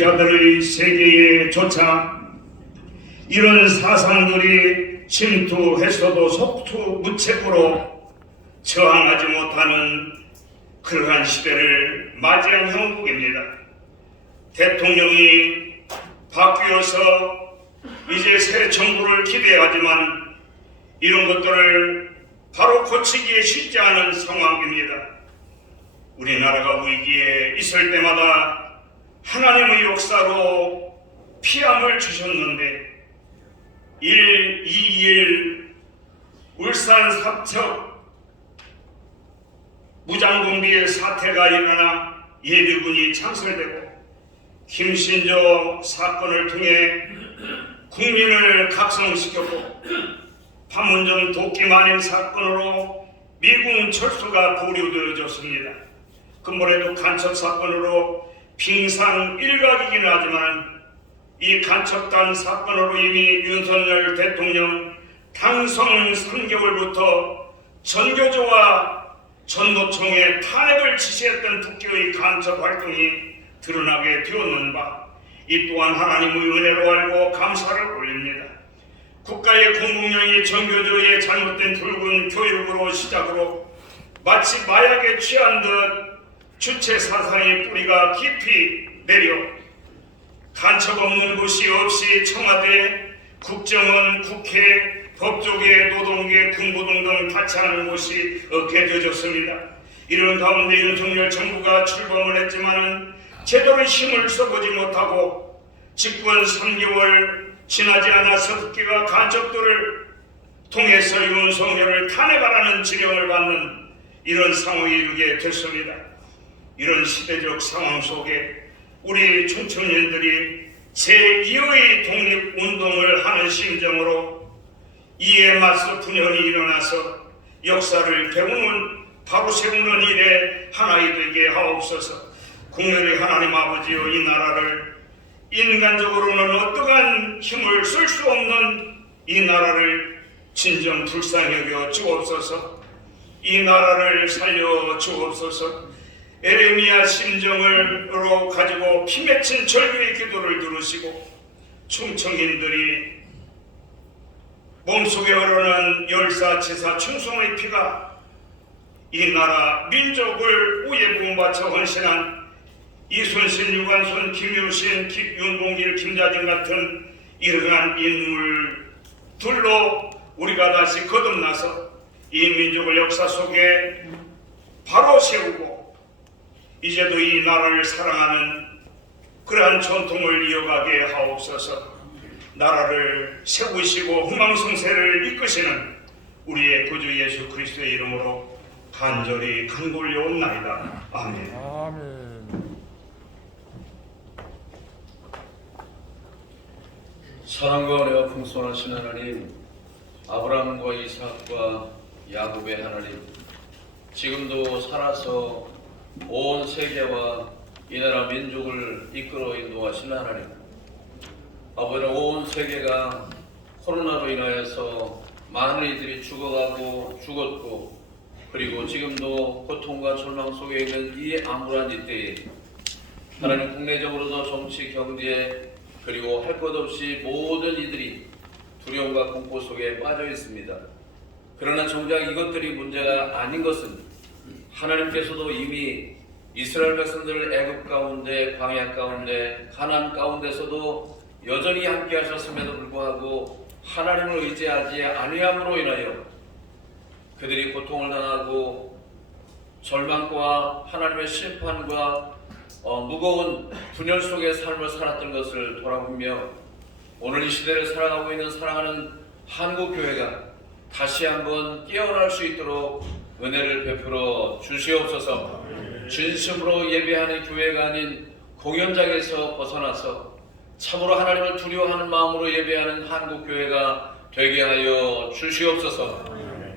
자들의 세계에 조차 이런 사상들이 침투했어도 속수무책으로 저항하지 못하는 그러한 시대를 맞이한 형국입니다. 대통령이 바뀌어서 이제 새 정부를 기대하지만 이런 것들을 바로 고치기에 쉽지 않은 상황입니다. 우리나라가 위기에 있을 때마다 하나님의 역사로 피함을 주셨는데 1.21 울산 삼척 무장공비의 사태가 일어나 예비군이 창설되고 김신조 사건을 통해 국민을 각성시켰고 판문점 도끼 만행 사건으로 미군 철수가 보류되어졌습니다. 금번에도 간첩 사건으로 빙상 일각이긴 하지만 이 간첩단 사건으로 이미 윤석열 대통령 당선 3개월부터 전교조와 전노총의 탄핵을 지시했던 국기의 간첩 활동이 드러나게 되었는 바, 이 또한 하나님의 은혜로 알고 감사를 올립니다. 국가의 공공령이 전교조의 잘못된 붉은 교육으로 시작으로 마치 마약에 취한 듯 주체 사상의 뿌리가 깊이 내려 간첩 없는 곳이 없이 청와대, 국정원, 국회, 법조계, 노동계, 군부동 등 다치하는 곳이 없게 되어졌습니다. 이런 가운데 윤석열 정부가 출범을 했지만은 제대로 힘을 써보지 못하고 집권 3개월 지나지 않아 서극기가 간첩들을 통해서 윤석열을 탄핵하라는 지령을 받는 이런 상황에 이르게 됐습니다. 이런 시대적 상황 속에 우리 청소년들이 제2의 독립운동을 하는 심정으로 이에 맞서 분열이 일어나서 역사를 바로 세우는 일에 하나이 되게 하옵소서. 국민의 하나님 아버지여, 이 나라를 인간적으로는 어떠한 힘을 쓸 수 없는 이 나라를 진정 불쌍히 여겨 주옵소서. 이 나라를 살려 주옵소서. 에레미야 심정으로 가지고 피맺힌 절규의 기도를 들으시고 충청인들이 몸속에 흐르는 열사치사 충성의 피가 이 나라 민족을 우에 부음바쳐 헌신한 이순신, 유관순, 김유신, 윤봉길, 김자진 같은 이러한 인물들로 우리가 다시 거듭나서 이 민족을 역사 속에 바로 세우고 이제도 이 나라를 사랑하는 그러한 전통을 이어가게 하옵소서. 나라를 세우시고 흥망성쇠를 이끄시는 우리의 구주 예수 그리스도의 이름으로 간절히 간구올려옵나이다. 아멘. 아멘. 사랑과 은혜가 풍성하신 하나님, 아브라함과 이삭과 야곱의 하나님, 지금도 살아서 온 세계와 이 나라 민족을 이끌어 인도하신 하나님, 아버지는 온 세계가 코로나로 인하여서 많은 이들이 죽었고 그리고 지금도 고통과 절망 속에 있는 이 암울한 이때에 하나님, 국내적으로도 정치, 경제 그리고 할 것 없이 모든 이들이 두려움과 공포 속에 빠져 있습니다. 그러나 정작 이것들이 문제가 아닌 것은 하나님께서도 이미 이스라엘 백성들을 애굽 가운데, 광야 가운데, 가나안 가운데서도 여전히 함께 하셨음에도 불구하고 하나님을 의지하지 아니함으로 인하여 그들이 고통을 당하고 절망과 하나님의 심판과 무거운 분열 속의 삶을 살았던 것을 돌아보며 오늘 이 시대를 살아가고 있는 사랑하는 한국교회가 다시 한번 깨어날 수 있도록 은혜를 베풀어 주시옵소서. 진심으로 예배하는 교회가 아닌 공연장에서 벗어나서 참으로 하나님을 두려워하는 마음으로 예배하는 한국교회가 되게 하여 주시옵소서.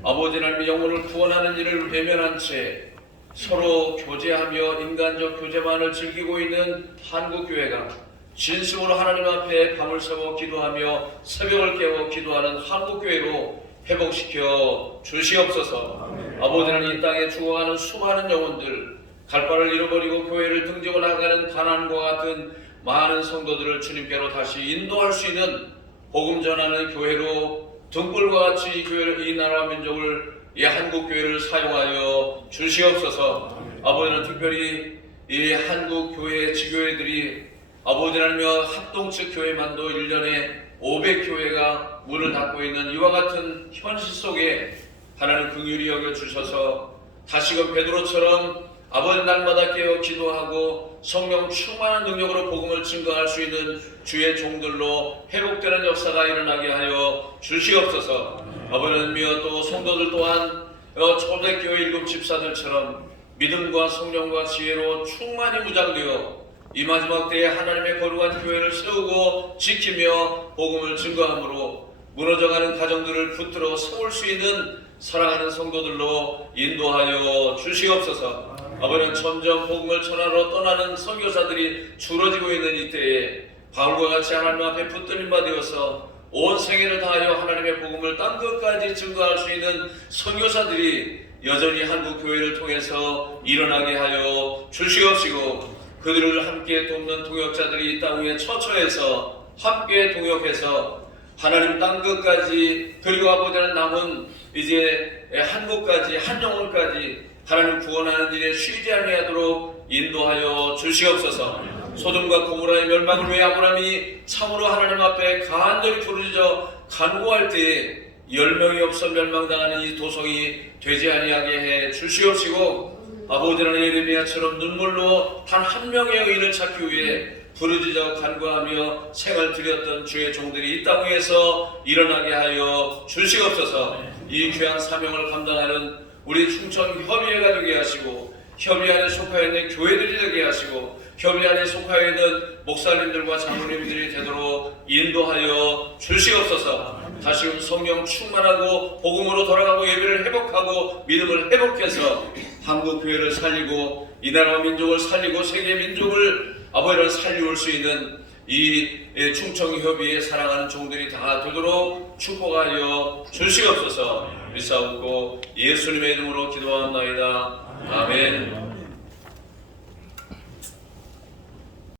아버지 하나님, 영혼을 구원하는 일을 외면한 채 서로 교제하며 인간적 교제만을 즐기고 있는 한국교회가 진심으로 하나님 앞에 밤을 새워 기도하며 새벽을 깨워 기도하는 한국교회로 회복시켜 주시옵소서. 아버지 하나님, 이 땅에 죽어가는 수많은 영혼들, 갈 바를 잃어버리고 교회를 등지고 나가는 가난과 같은 많은 성도들을 주님께로 다시 인도할 수 있는 복음 전하는 교회로 등불과 같이 이 나라와 민족을 이 한국 교회를 사용하여 주시옵소서. 아버지는 특별히 이 한국 교회 지교회들이 아버지 하나님여 합동측 교회만도 1년에 500교회가 문을 닫고 있는 이와 같은 현실 속에 하나님 긍휼히 여겨 주셔서 다시금 베드로처럼 아버지 날마다 깨어 기도하고 성령 충만한 능력으로 복음을 증거할 수 있는 주의 종들로 회복되는 역사가 일어나게 하여 주시옵소서. 아버지는 또 성도들 또한 초대교회 일곱 집사들처럼 믿음과 성령과 지혜로 충만히 무장되어 이 마지막 때에 하나님의 거룩한 교회를 세우고 지키며 복음을 증거함으로 무너져가는 가정들을 붙들어 세울 수 있는 사랑하는 성도들로 인도하여 주시옵소서. 아버지는 점점 복음을 전하러 떠나는 선교사들이 줄어지고 있는 이때에 바울과 같이 하나님 앞에 붙들림 받으어서 온 생애를 다하여 하나님의 복음을 땅 끝까지 증거할 수 있는 선교사들이 여전히 한국 교회를 통해서 일어나게 하여 주시옵시고, 그들을 함께 돕는 동역자들이 이 땅 위에 처처해서 함께 동역해서 하나님 땅 끝까지, 그리고 아버지는 남은 이제 한국까지, 한 영혼까지 하나님 구원하는 일에 쉬지 아니하도록 인도하여 주시옵소서. 소돔과 고모라의 멸망을 위해 아브라함이 참으로 하나님 앞에 간절히 부르짖어 간구할 때에 10명이 없어 멸망당하는 이 도성이 되지 아니하게 해 주시옵시고, 아버지는 예레미야처럼 눈물로 단 한 명의 의인을 찾기 위해 부르짖어 간구하며 생을 들였던 주의 종들이 이 땅 위에서 일어나게 하여 주시옵소서. 이 귀한 사명을 감당하는 우리 충청 협의회가 되게 하시고, 협의 안에 속하여 있는 교회들이 되게 하시고, 협의 안에 속하여 있는 목사님들과 장로님들이 되도록 인도하여 주시옵소서. 다시금 성령 충만하고 복음으로 돌아가고 예배를 회복하고 믿음을 회복해서 한국 교회를 살리고 이 나라와 민족을 살리고 세계 민족을 아버지를 살려올 수 있는 이 충청협의회 사랑하는 종들이 다 되도록 축복하여 주시옵소서. 믿사옵고 예수님의 이름으로 기도하옵나이다. 아멘.